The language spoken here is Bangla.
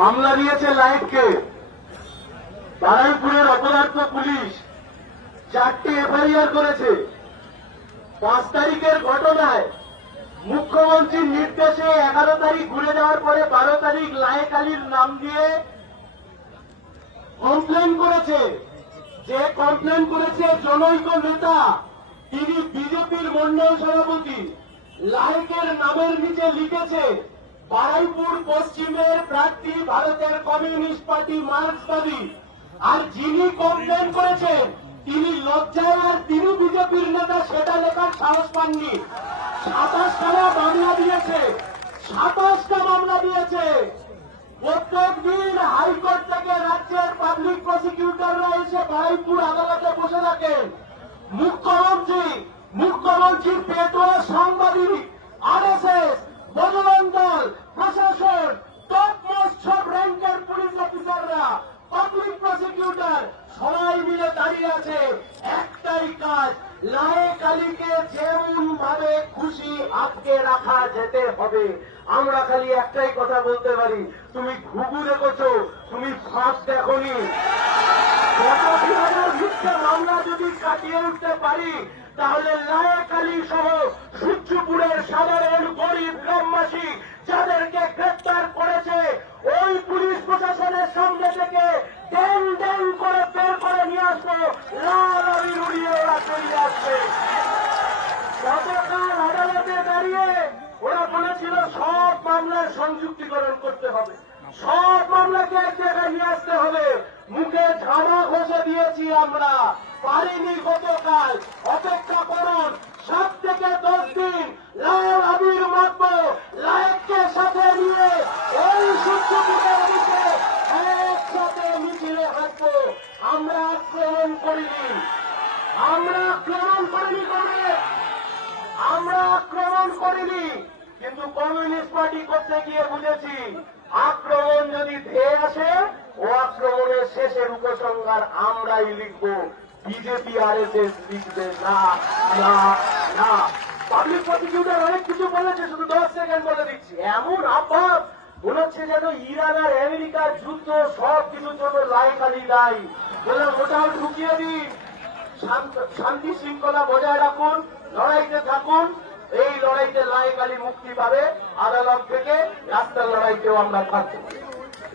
মামলা দিয়েছে লাইটকে। বারুইপুরের অপরাধ পুলিশ 4টি এফআইআর করেছে। 5 তারিখের ঘটনায় মুখ্যমন্ত্রীর নির্দেশে 11 তারিখ ঘুরে যাওয়ার পরে 12 তারিখ লায়েক আলীর নাম দিয়ে কমপ্লেন করেছে। যে কমপ্লেন করেছে জনৈক নেতা, তিনি বিজেপির মন্ডল সভাপতি। লায়েকের নামের নিচে লিখেছে বারুইপুর পশ্চিমের প্রার্থী ভারতের কমিউনিস্ট পার্টি মার্ক্সবাদী। আর যিনি কমপ্লেন করেছেন তিনি লজ্জায় আর তিনি বিজেপির নেতা সেটা লেখার সাহস পাননি। 27টা মামলা দিয়েছে, 27টা মামলা দিয়েছে। প্রত্যেক দিন হাইকোর্ট থেকে রাজ্যের পাবলিক প্রসিকিউটররা এসে বারুইপুর আদালতে বসে থাকেন। মুখ্যমন্ত্রীর পেটোয়া সাংবাদিক, আরএসএস, বজরং দল, প্রশাসন, টপমোস্ট সব র্যাঙ্কের পুলিশ অফিসাররা, পাবলিক প্রসিকিউটর সবাই মিলে দাঁড়িয়ে আছে। একটাই কাজ, লায়েক আলীকে যেমন ভাবে খুশি আটকে রাখা যেতে হবে। আমরা খালি একটাই কথা বলতে পারি, তুমি ঘুঘু দেখেছো, তুমি ফাঁস দেখোনি। মিথ্যা মামলা যদি কাটিয়ে উঠতে পারি তাহলে লায়েক আলী সহ সূর্যপুরের সাধারণ গরিব গ্রামবাসী যাদেরকে গ্রেপ্তার করেছে ওই পুলিশ প্রশাসনের সামনে থেকে ড্যাং ড্যাং করে বের করে নিয়ে আসবো। লাল আবির উড়িয়ে ওরা বেরিয়ে আসবে। গতকাল আদালতে দাঁড়িয়ে ওরা বলেছিল সব মামলার সংযুক্তিকরণ করতে হবে, সব মামলাকে এক জায়গায় নিয়ে আসতে হবে। মুখে ঝামা ঘষে দিয়েছি আমরা, পারিনি গতকাল। অপেক্ষা করুন, 7 থেকে 10 দিন লাল আবির মাখবো, লায়েককে সাথে নিয়ে ওই সূর্যপুরের দিকে একসাথে মিছিলে হাঁটবো। আমরা আক্রমণ করিনি, কিন্তু কমিউনিস্ট পার্টি করতে গিয়ে বুঝেছি আক্রমণ যদি ধেয়ে আসে ও আক্রমণের শেষের উপসংহার আমরাই লিখব, বিজেপি আরএসএস লিখবে না। পাবলিক প্রসিকিউটর অনেক কিছু বলেছে, শুধু 10 সেকেন্ড বলে দিচ্ছি। এমন আভাব মনে হচ্ছে যেন ইরান আর আমেরিকার যুদ্ধ, সব কিছুর জন্য লায়েক আলী দায়ী। বললাম ওটাও ঢুকিয়ে দিন, শান্তি শৃঙ্খলা বজায় রাখুন, লড়াইতে থাকুন। এই লড়াইতে লায়েক আলী মুক্তি পাবে, আদালত থেকে রাস্তার লড়াইতেও আমরা থাকবো।